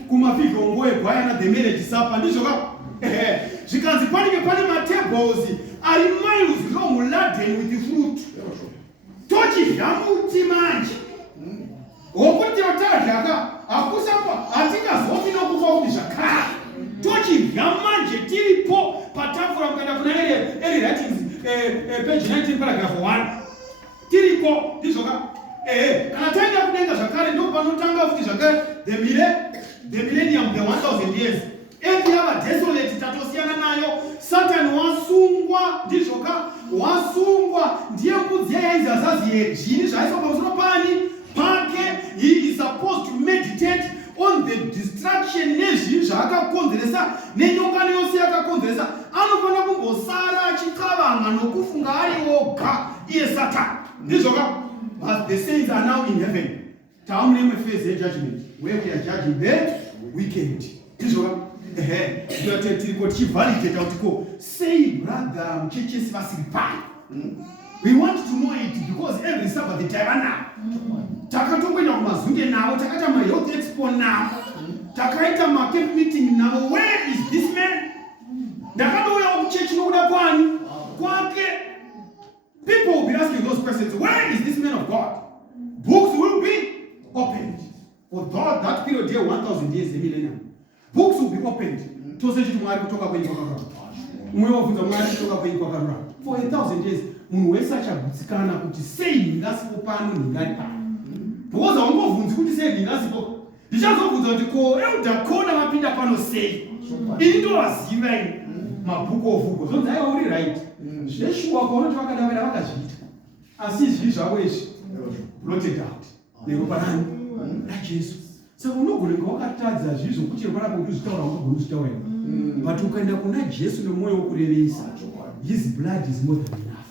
kumafigrongo egwayana the marriage supper. Ndizvo ka. Zvikanzi panenge pane matables ari miles long laden with fruit. Tochidya muti manje. Wokuti tadya hatingazofi nokufa kuti zvakare. Tochidya manje tiripo patafura page 19 paragraph 1 tiriko ndizoka kana taenda kudenga zvakare ndo panotanga futi zvakare the millennium, the 1000 years. Every other desolate tatosiyana nayo. Satan wasungwa ndizoka wasungwa ndiye kudziya yaizazazi zvini zvaiso pamusoro pani pake. He is supposed to meditate on the destruction nezvinhu zvaakakonzeresa nenyongano yose yakakonzeresa. Anofanira kumbosara achixavanga nokufunga ari oga iye Satan ndizoka. But the saints are now in heaven. Taumne phase judgment where we are judging the wicked. Ndizoka. Tiriko tichivalidate kuti ko sei brother mucheches vasiri pai. We want to know it because every Sabbath taivana takatongoenda kumazunge navo, takaita mahealth expo navo, takaita macamp meeting navo. Where is this man? Ndakadouya kuchechi nokuda kwani kwake. People will be asking those questions. Where is this man of God? Books will be opened for that period here, 1000 years, the millennium. Books will be opened. Tose chitu mwari kutoka kwenye kwakarura. Mwe wafunza mwari kutoka kwenye kwakarura. For 1000 years, munhu wese achagutsikana kuti sei ndingasipo pano ndingari pano. Because haungovunzi kuti sei ndingasipo. Ndichazobvunza kuti ko eudhakona vapinda pano sei. Ini ndovaziva ini mabhuku ofuko. Zonzi aiwa uri right. Zveshuwa kwaunoti vakadavira vakazviita. Asi izvi zvavo izvi blotted out. Neropa rani raJesu. Saka unogona wakatadza zvizvo kuti ropa kuti uzvitaura unogona uzvitaura. But ukaenda kuna Jesu nemwoyo wokurevesa, his blood is more than enough.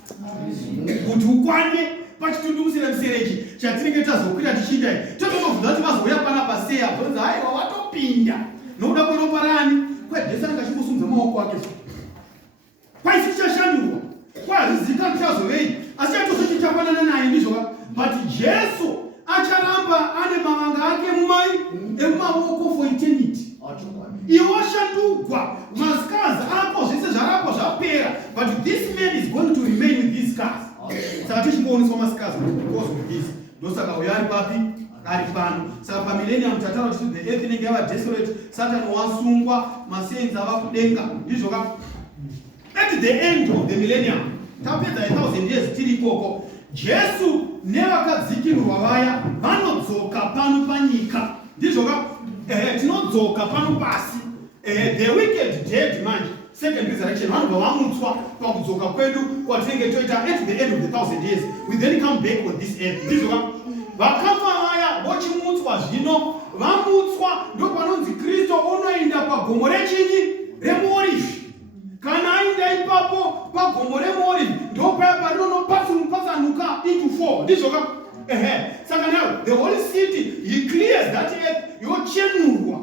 Kuti ukwane pachitundusira muserechi chatinenge tazokwira tichiita totobvunza kuti vazouya pana paseya bvunza aiwa watopinda nokuda kweropa rani kwaJesu anga achimbosimudza maoko ake kwaisi tichashandurwa kwazvizika tichazovei asi chatosochichafanana naye ndizvo. But Jesu acharamba ane mavanga ake emumavoko for eternity. Iwe washandugwa mascars ako zvese zvarapo zvapera, but this man is going to remain with these scars. Saka tichingooniswa mascars because of this. Ndosaka uyo ari papi ari pano. Saka pamillennium tataura kuti the earth inenge yava desolate, Satan wasungwa, masaints ava kudenga ndizvo ka. At the end of the millennium, tapedza 1000 years tiri ikoko, Jesu nevakadzikirwa vaya vanodzoka pano panyika ndizvo ka. Tinodzoka pano pasi. The wicked dead manje second resurrection vanobva vamutswa pakudzoka kwedu kwatinenge toita at the end of the 1000 years. We then come back on this earth ndizvo ka. Vakafa vaya vochimutswa zvino vamutswa ndopanonzi Kristo unoenda pagomo rechini remuorivhi. Kana aenda ipapo pagomo remuorivhi ndopaya parinopatsanuka into 4 ndizvo ka. Saka now the Holy City he clears that earth yochenurwa.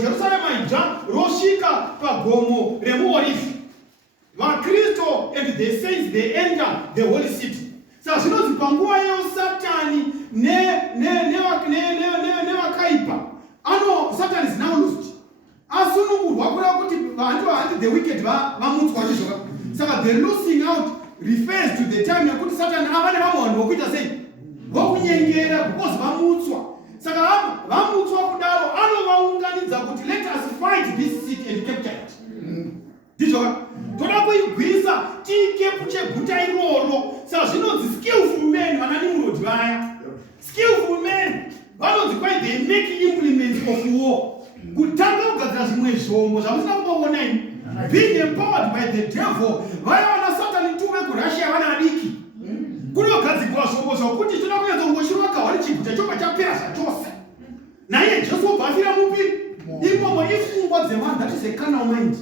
Jerusalem ija rosvika pagomo remuorivhi. VaKristo and the saints they enter the Holy City. Saka zvinonzi panguva yeSatani nevakaipa Satan is now lost. Asunungurwa kuda kuti vantu the wicked vamutswa ndizvo. Saka the losing out refers to the time yekuti Satan ava nevamwe vanhu vokuita sei vokunyengera because vamutswa. Saka vamutswa kudaro anovaunganidza kuti let us fight this city and capture it. Ndizvo toda kuigwisa tiikepu cheguta iroro. Saka zvinonzi skillful men vana Nimrod vaya. Skillful men vanonzi kwai they make implements of war. Kutanga kugadzira zvimwe zvombo zvamusina kumboona ini. Being empowered by the devil. Vaya vana Satan tuve kuRussia vana adiki. Kunogadzirwa zvombo zvokuti toda kunyatsa kungoshirwa kahwari chiguta chobva chapera zvachose. Naye Jesu obvafira mupi? Imomo ifungwa dzevanhu, that is a carnal mind.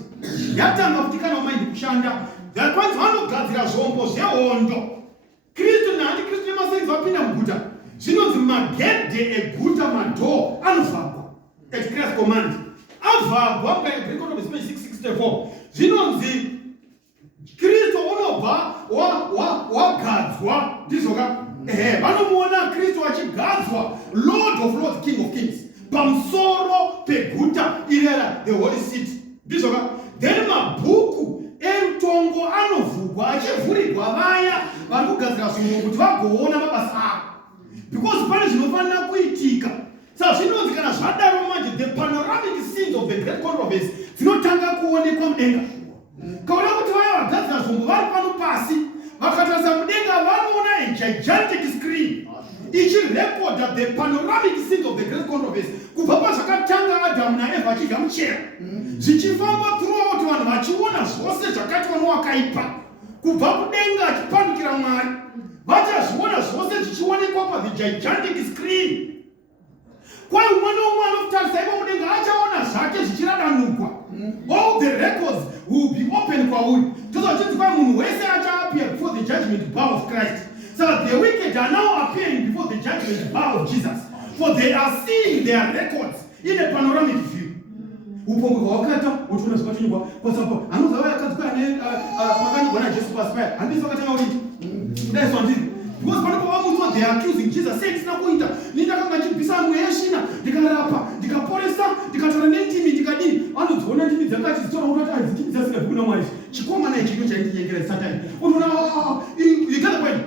Yatanga kuti carnal mind kushanda. Kwanzi vanogadzira zvombo zvehondo. Kristu naAntikristu nemasainzi vapinda muguta. Zvinonzi magedhe eguta madhoo anovhagwa. At Christ's command. Avhagwa mukaekonomy page 664. Zvinonzi Kristu unobva wagadzwa ndizvo ka. Vanomuona Kristu achigadzwa Lord of Lords, King of Kings pamusoro peguta irera the Holy City ndizvo ka. Then mabhuku erutongo anovhugwa achivhurirwa vaya vari kugadzira zvombo kuti vagoona mabasa avo, because pane zvinofanira kuitika. Saka zvinonzi kana zvadaro manje the panoramic scenes of the great controversy dzinotanga kuonekwa mudenga. Kaona kuti vaya vagadzira zvombo vari pano pasi vakatarisa mudenga vanoona a gigantic screen ichirekoda the panoramic scenes of the great controversy kubva pazvakatanga Adamu naEvha vachibva muchero zvichifamba throughout vanhu vachiona zvose zvakaitwa nowakaipa kubva kudenga achipandukira Mwari vachazviona zvose zvichionekwa paThe gigantic screen. Kwai umwe noumwe anotarisa ivo mudenga achaona zvake zvichiradanukwa. All the records will be open kwauri. Tozvachiti kwai munhu wese achaappear before the judgment bar of Christ. So the wicked are now appearing before the judgment bar of Jesus, for they are seeing their records in a panoramic view. Upongo hwakata utuna zvakatonywa kwa sababu anozava yakadzika ne pakanywa na Jesu pasipaya handisi vakatanga kuti that's one thing because pano pavamutswa they are accusing Jesus saying sina kuita ndakanga chibvisa mweya shina ndikarapa ndikaporesa ndikatora nentimi ndikadini anodziona ntimi dzakati dzitora kuti adzitimi dzasina kuna Mwari chikoma naye chino chaindiyengera Satani unoona you get the point.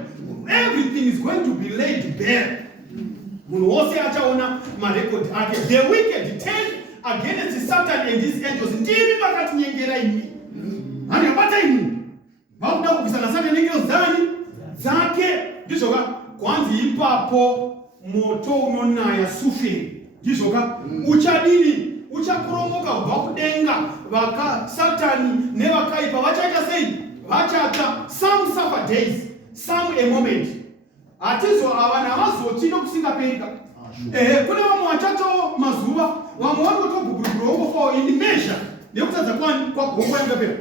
Everything is going to be laid bare. Munhu wose achaona marecord ake. The wicked turn against Satan and his angels. Ndimi vakatinyengera imi. Hani abata imi. Vakuda kubvisana Satan angels dzake. Ndizvoka kwanzi ipapo moto unonaya suferi. Ndizvoka uchadini uchakurongoka kubva kudenga vaka Satani nevakaipa vachaita sei? Vachaita some suffer days. Some a moment. Atizo avana vazoti nokusingaperika. Kune vamwe vachato mazuva vamwe vanotogugurugura for in measure nekutadza kwagombo yangapera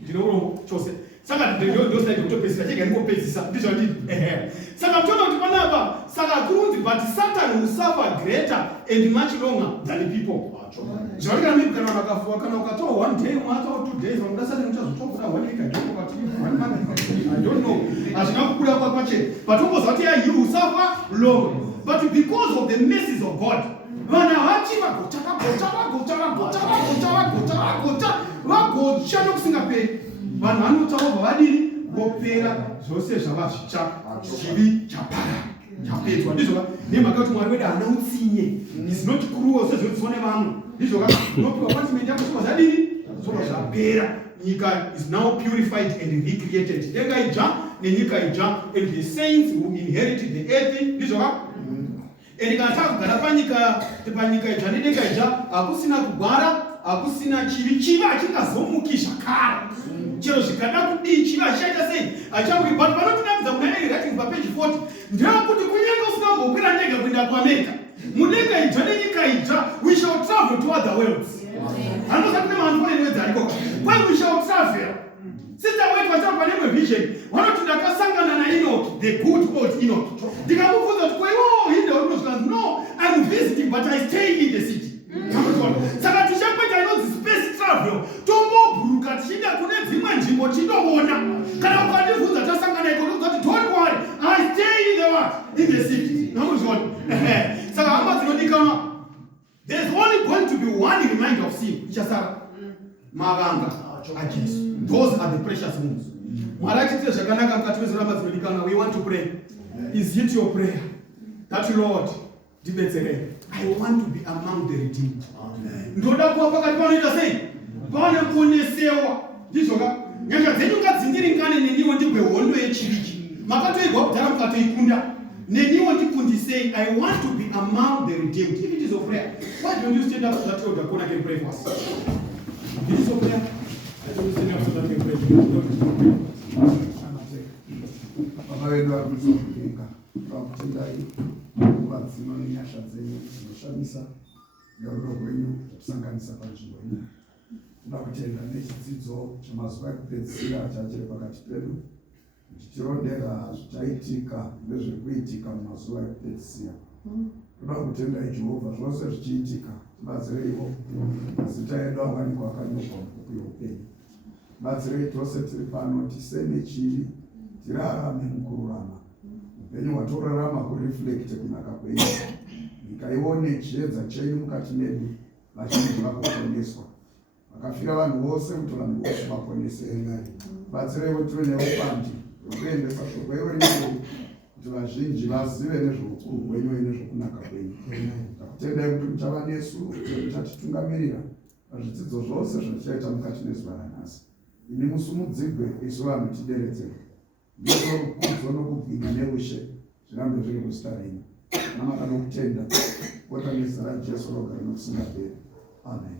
ndinourombo chose saka ndosaidi kutopedzisa chega ndingopedzisa ndizvo nditi saka mtoona kuti panapa saka kurunzi but Satan will suffer greater and much longer than people. Zvakana maybe kana vakafuwa kana ukatoa 1 day mwata or 2 days vanguda Satan uchazotokuda 1 week ago but I don't know azvina kukuda kwache but ungozati you will suffer long but because of the mercies of God vana vachi vagota vagocha nokusingaperi vanhu vanotaurwa vadini vopera zvose zvavazvicha chivi chapara chapedzwa ndizvoka nemhaka kuti Mwari wedu haana utsinye is not cruel sezvotisione vamwe ndizvoka unopiwa punishment yako zvova zvadini zvova zvapera nyika is now purified and recreated denga ija nenyika ija and the saints who inherited the earth ndizvoka and kana takugara panyika ija nedenga ija hakusina kugwara hakusina chivi achingazomuki zvakare chero zvikada kudii chivi achichaita sei achamuri but panotinamidza kuna Eli writing papage 40 ndirakuti kunyange usingambokwira ndege kuenda kuAmerica mudenga ija nenyika ija we shall travel to other worlds. Hanoza kune manhu anewedza ariko kwai we shall travel. Sister wetu vachapa nemwe vision vanoti ndakasangana na Enoch, the good old Enoch. Ndikamubvunza kuti kwaiwo inde urinozvikanzi no I'm visiting but I stay in the city. Saka tichakweta inonzi space travel tombobhuruka tichienda kune dzimwe nzvimbo tindoona kana ukandibvunza tasangana iko ndokuzoti don't worry I stay in the what in the city. Namuzvona saka hama dzinodikanwa there's only going to be one reminder of sin ichasara mavanga ajesu. Those are the precious ones. Mwari achitire zvakanaka mukati mezoramba dzinodikanwa. We want to pray. Is it your prayer that Lord dibetserei I want to be among the redeemed. Ndoda kuva pakati panoita sei pane kuonesewa ndizvoka nyasha dzenyu ngadzidiringane neniwo ndigwe hondo yechiviki makatoigwa kudhara mukatoikunda neniwo ndikundisei I want to be among the redeemed. If it is your prayer, why don't you stand up so that your God can pray for us? If it is your prayer, why don't you stand up so that you can pray for us? Baba wedu varikuzovika vakutendai kuvadzima nenyasha dzenyu dzinoshamisa nerudo rwenyu zvatisanganisa panzvimbo ino. Toda kutenda nechidzidzo chamazuva ekupedzisira chachiri pakati pedu tichirondera zvichaitika nezvekuitika mumazuva ekupedzisira. Toda kutendai Jehovha zvose zvichiitika tibatsireiwo mazita edu awanikwa akanyorwa mubhuku youpenyu. Batsirei tose tiri pano tiseme chivi tirarame mukururama upenyu hwatorarama kureflekte kunaka kwenyu nyika ione chiedza chenyu mukati medu vazhinji vakoponeswa vakafira vanhu vose kuti vanhu vose vaponesei. Batsireiwo tive neupandi hwekuendesa shoko renyu kuti vazhinji vazive nezveukuru hwenyu nezvokunaka kwenyu. Takutendai kuti muchava nesu muchatitungamirira pazvidzidzo zvose zvatichaita mukati mezuva ranhasi. Ini musumudzigwe isu vanhu tideredzere Ndizvo rukudzo nokubwinya neushe zvirambe zviri muzita renyu. Namada nokutenda. Kota nezita raJesu rogara nokusingaperi. Amen.